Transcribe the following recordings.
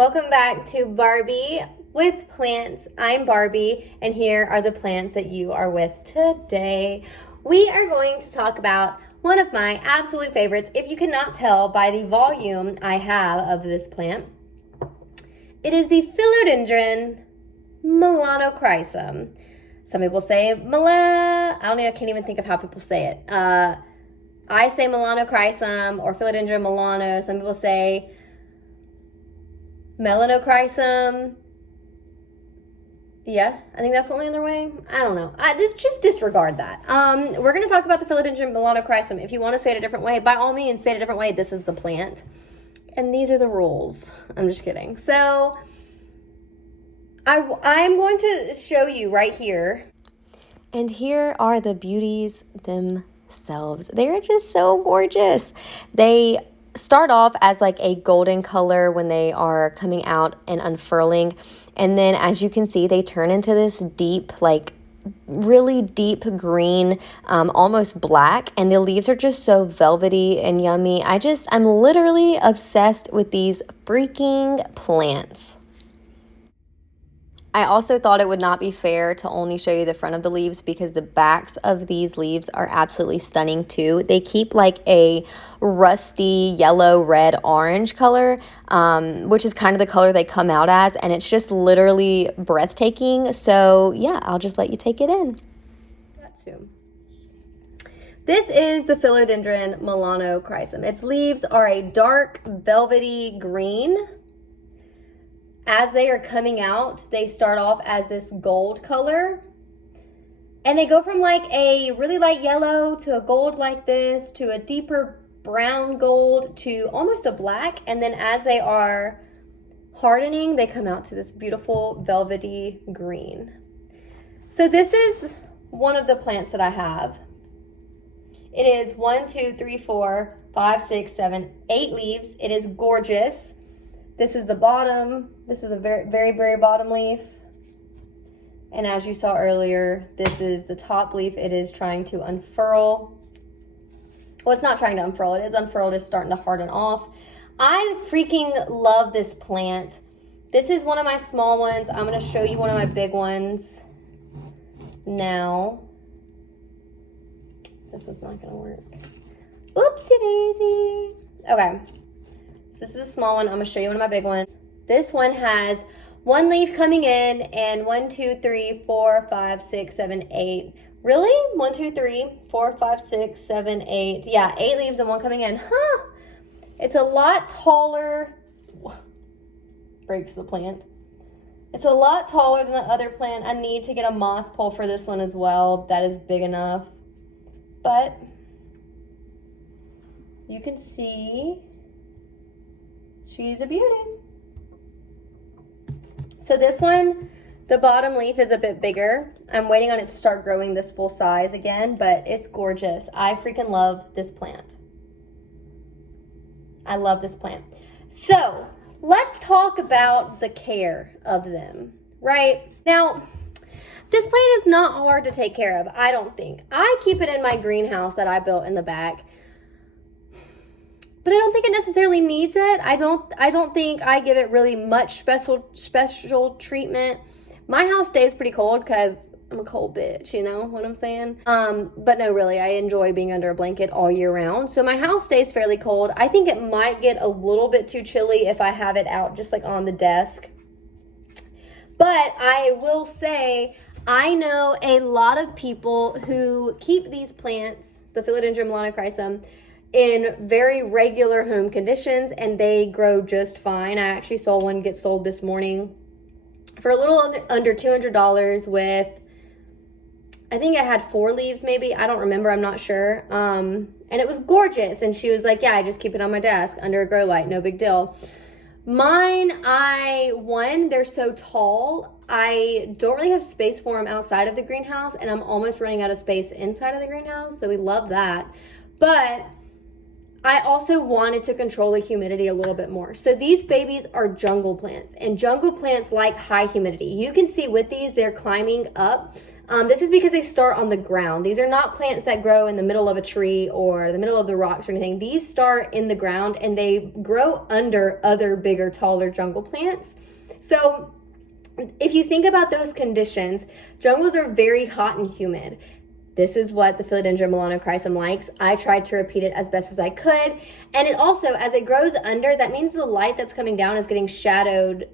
Welcome back to Barbie with Plants. I'm Barbie, and here are the plants that you are with today. We are going to talk about one of my absolute favorites, if you cannot tell by the volume I have of this plant. It is the Philodendron Melanochrysum. Some people say I can't even think of how people say it. I say Melanochrysum or Philodendron Melano. Some people say Melanochrysum. Yeah, I think that's the only other way. I don't know. Just disregard that. We're going to talk about the Philodendron Melanochrysum. If you want to say it a different way, by all means, say it a different way. This is the plant. And these are the rules. I'm just kidding. So I'm going to show you right here. And here are the beauties themselves. They're just so gorgeous. They start off as like a golden color when they are coming out and unfurling, and then as you can see, they turn into this deep, like really deep green, almost black, and the leaves are just so velvety and yummy. I'm literally obsessed with these freaking plants. I also thought it would not be fair to only show you the front of the leaves, because the backs of these leaves are absolutely stunning too. They keep like a rusty yellow, red, orange color, which is kind of the color they come out as, and it's just literally breathtaking. So yeah, I'll just let you take it in. This is the Philodendron Melanochrysum. Its leaves are a dark velvety green. As they are coming out, they start off as this gold color, and they go from like a really light yellow to a gold like this to a deeper brown gold to almost a black, and then as they are hardening, they come out to this beautiful velvety green. So this is one of the plants that I have. It is 1, 2, 3, 4, 5, 6, 7, 8 leaves. It is gorgeous. This is the bottom. This is a very, very, very bottom leaf. And as you saw earlier, this is the top leaf. It is trying to unfurl. Well, it's not trying to unfurl. It is unfurled. It's starting to harden off. I freaking love this plant. This is one of my small ones. I'm going to show you one of my big ones now. This is not going to work. Oopsie daisy. Okay. This is a small one. I'm going to show you one of my big ones. This one has one leaf coming in, and 1, 2, 3, 4, 5, 6, 7, 8. Really? 1, 2, 3, 4, 5, 6, 7, 8. Yeah, 8 leaves and one coming in. Huh. It's a lot taller. Breaks the plant. It's a lot taller than the other plant. I need to get a moss pole for this one as well. That is big enough. But you can see she's a beauty. So this one, the bottom leaf is a bit bigger. I'm waiting on it to start growing this full size again, but it's gorgeous. I freaking love this plant. I love this plant. So let's talk about the care of them, right? Now, this plant is not hard to take care of, I don't think. I keep it in my greenhouse that I built in the back. But I don't think it necessarily needs it. I don't think I give it really much special treatment. My house stays pretty cold because I'm a cold bitch, you know what I'm saying? But no, really, I enjoy being under a blanket all year round. So my house stays fairly cold. I think it might get a little bit too chilly if I have it out just like on the desk. But I will say, I know a lot of people who keep these plants, the Philodendron Melanochrysum, in very regular home conditions, and they grow just fine. I actually saw one get sold this morning for a little under $200 with, I think it had 4 leaves maybe. I don't remember. I'm not sure. And it was gorgeous. And she was like, yeah, I just keep it on my desk under a grow light. No big deal. Mine, they're so tall. I don't really have space for them outside of the greenhouse, and I'm almost running out of space inside of the greenhouse. So we love that. But I also wanted to control the humidity a little bit more. So these babies are jungle plants, and jungle plants like high humidity. You can see with these, they're climbing up This is because they start on the ground. These are not plants that grow in the middle of a tree or the middle of the rocks or anything. These start in the ground and they grow under other bigger, taller jungle plants. So if you think about those conditions, jungles are very hot and humid. This is what the Philodendron Melanochrysum likes. I tried to repeat it as best as I could. And it also, as it grows under, that means the light that's coming down is getting shadowed.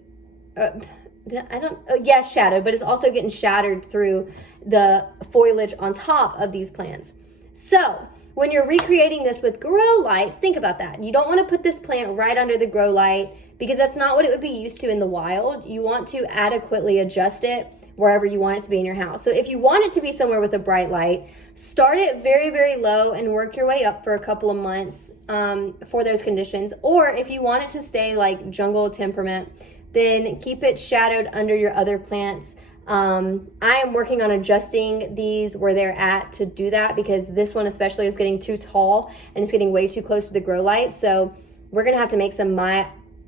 Shadowed, but it's also getting shattered through the foliage on top of these plants. So when you're recreating this with grow lights, think about that. You don't want to put this plant right under the grow light because that's not what it would be used to in the wild. You want to adequately adjust it wherever you want it to be in your house. So if you want it to be somewhere with a bright light, start it very, very low and work your way up for a couple of months for those conditions. Or if you want it to stay like jungle temperament, then keep it shadowed under your other plants. I am working on adjusting these where they're at to do that because this one especially is getting too tall and it's getting way too close to the grow light. So we're gonna have to make some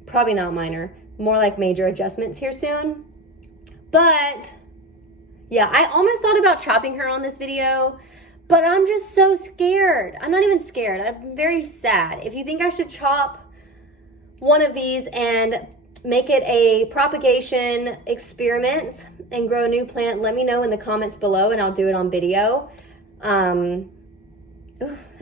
probably not minor, more like major adjustments here soon. But yeah, I almost thought about chopping her on this video, but I'm just so scared. I'm not even scared, I'm very sad. If you think I should chop one of these and make it a propagation experiment and grow a new plant, let me know in the comments below and I'll do it on video. I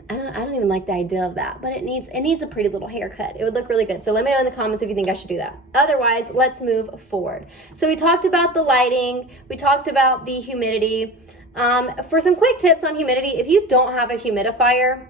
don't even like the idea of that, but it needs a pretty little haircut. It would look really good. So let me know in the comments if you think I should do that. Otherwise, let's move forward. So we talked about the lighting. We talked about the humidity. For some quick tips on humidity, if you don't have a humidifier,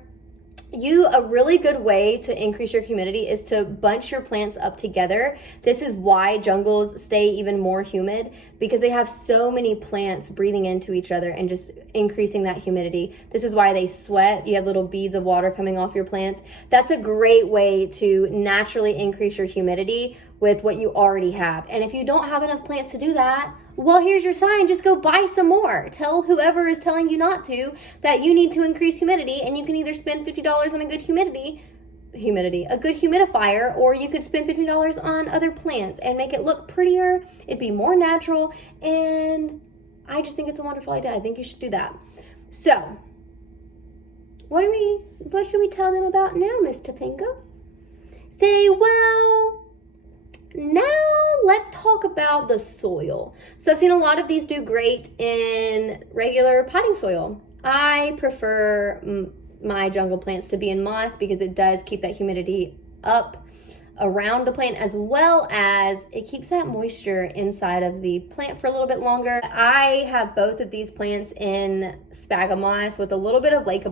a really good way to increase your humidity is to bunch your plants up together. This is why jungles stay even more humid, because they have so many plants breathing into each other and just increasing that humidity. This is why they sweat. You have little beads of water coming off your plants. That's a great way to naturally increase your humidity with what you already have. And if you don't have enough plants to do that, well, here's your sign. Just go buy some more. Tell whoever is telling you not to that you need to increase humidity, and you can either spend $50 on a good a good humidifier, or you could spend $50 on other plants and make it look prettier. It'd be more natural, and I just think it's a wonderful idea. I think you should do that. So, what should we tell them about now, Miss Topanga? Say, well, now let's talk about the soil. So I've seen a lot of these do great in regular potting soil. I prefer my jungle plants to be in moss because it does keep that humidity up around the plant, as well as it keeps that moisture inside of the plant for a little bit longer. I have both of these plants in sphagnum moss with a little bit of leca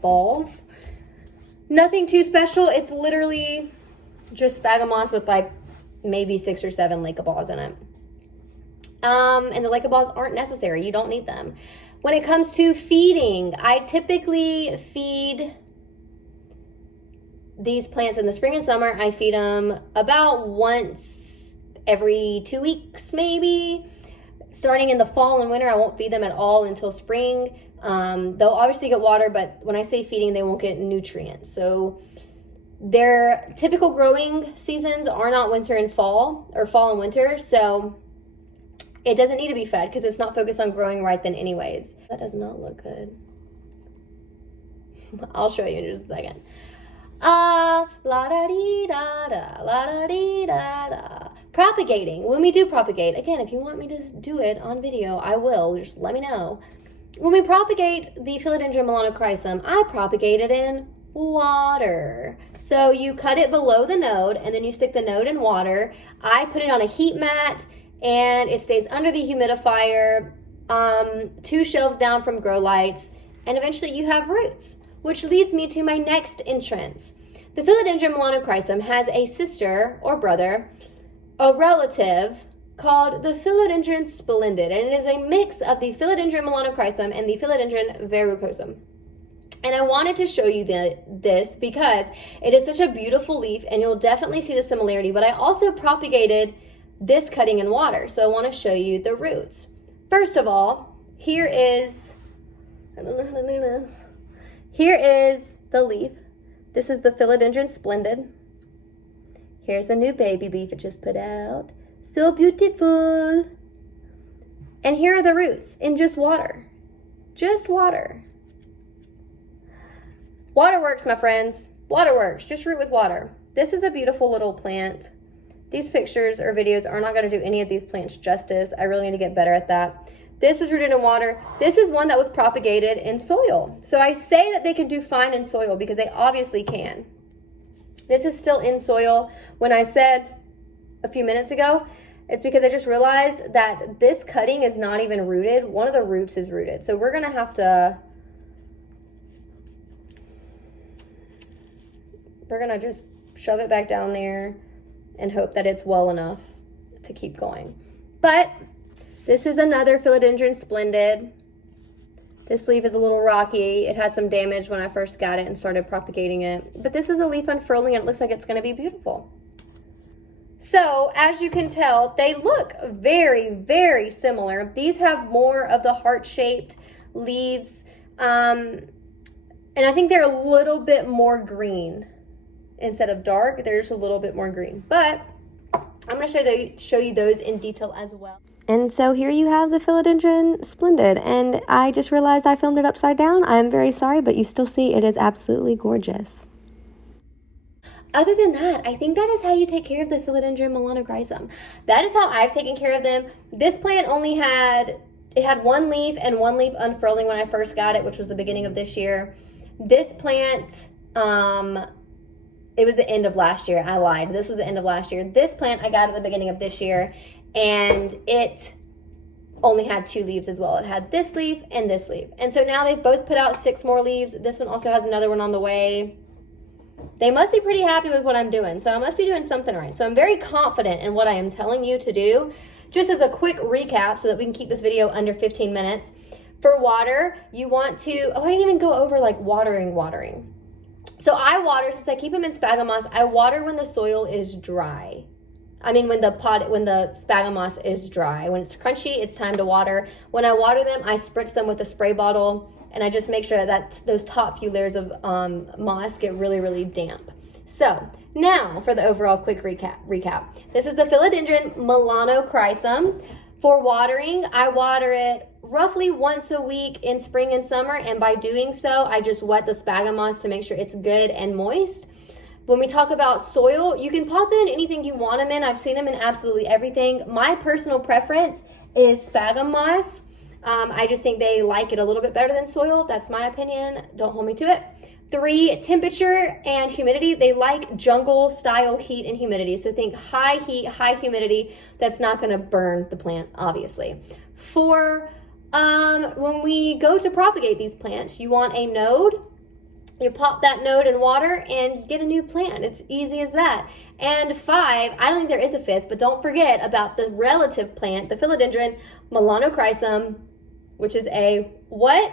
balls. Nothing too special. It's literally just sphagnum moss with like maybe 6 or 7 leca balls in it. And the leca balls aren't necessary. You don't need them. When it comes to feeding, I typically feed these plants in the spring and summer. I feed them about once every 2 weeks, maybe. Starting in the fall and winter, I won't feed them at all until spring. They'll obviously get water, but when I say feeding, they won't get nutrients. So their typical growing seasons are not winter and fall, or fall and winter, so it doesn't need to be fed because it's not focused on growing right then anyways. That does not look good. I'll show you in just a second. La da dee da da, la da dee da da. Propagating. When we do propagate, again, if you want me to do it on video, I will. Just let me know. When we propagate the Philodendron Melanochrysum, I propagate it in water. So you cut it below the node and then you stick the node in water. I put it on a heat mat and it stays under the humidifier, 2 shelves down from grow lights, and eventually you have roots, which leads me to my next entrance. The Philodendron Melanochrysum has a sister or brother, a relative called the Philodendron splendid, and it is a mix of the Philodendron Melanochrysum and the Philodendron verrucosum. And I wanted to show you this because it is such a beautiful leaf, and you'll definitely see the similarity, but I also propagated this cutting in water, so I want to show you the roots. First of all, here is, I don't know how to do this. Here is the leaf. This is the Philodendron splendid. Here's a new baby leaf it just put out. So beautiful. And here are the roots in just water. Just water. Water works, my friends. Water works. Just root with water. This is a beautiful little plant. These pictures or videos are not going to do any of these plants justice. I really need to get better at that. This is rooted in water. This is one that was propagated in soil. So I say that they can do fine in soil because they obviously can. This is still in soil. When I said a few minutes ago, it's because I just realized that this cutting is not even rooted. One of the roots is rooted. So we're gonna have to, we're gonna just shove it back down there and hope that it's well enough to keep going. But this is another Philodendron Splendid. This leaf is a little rocky. It had some damage when I first got it and started propagating it. But this is a leaf unfurling and it looks like it's gonna be beautiful. So, as you can tell, they look very, very similar. These have more of the heart-shaped leaves, and I think they're a little bit more green. Instead of dark, they're just a little bit more green. But I'm going to show you those in detail as well. And so here you have the Philodendron Splendid, and I just realized I filmed it upside down. I'm very sorry, but you still see it is absolutely gorgeous. Other than that, I think that is how you take care of the Philodendron Melanochrysum. That is how I've taken care of them. This plant only had one leaf and one leaf unfurling when I first got it, which was the beginning of this year. This plant, it was the end of last year. I lied. This was the end of last year. This plant I got at the beginning of this year, and it only had 2 leaves as well. It had this leaf and this leaf. And so now they've both put out 6 more leaves. This one also has another one on the way. They must be pretty happy with what I'm doing, so I must be doing something right. So I'm very confident in what I am telling you to do. Just as a quick recap so that we can keep this video under 15 minutes. For water, you want to, I didn't even go over like watering. So I water, since I keep them in sphagnum moss, I water when the soil is dry. I mean, when the sphagnum moss is dry. When it's crunchy, it's time to water. When I water them, I spritz them with a spray bottle, and I just make sure that those top few layers of moss get really, really damp. So now for the overall quick recap. This is the Philodendron Melanochrysum. For watering, I water it roughly once a week in spring and summer, and by doing so, I just wet the sphagnum moss to make sure it's good and moist. When we talk about soil, you can pot them in anything you want them in. I've seen them in absolutely everything. My personal preference is sphagnum moss. I just think they like it a little bit better than soil. That's my opinion. Don't hold me to it. 3, temperature and humidity. They like jungle style heat and humidity. So think high heat, high humidity. That's not going to burn the plant, obviously. 4, when we go to propagate these plants, you want a node. You pop that node in water and you get a new plant. It's easy as that. And 5, I don't think there is a 5th, but don't forget about the relative plant, the Philodendron Melanochrysum, which is a what?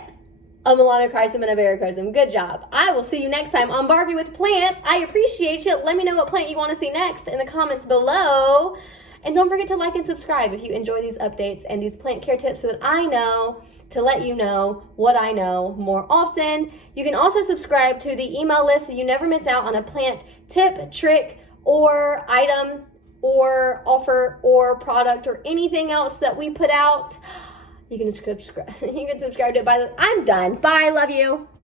A melanochrysum and a verichrysum. Good job. I will see you next time on Barbie with Plants. I appreciate you. Let me know what plant you want to see next in the comments below. And don't forget to like and subscribe if you enjoy these updates and these plant care tips so that I know to let you know what I know more often. You can also subscribe to the email list so you never miss out on a plant tip, trick, or item, or offer, or product, or anything else that we put out. You can subscribe. You can subscribe to it. I'm done. Bye. Love you.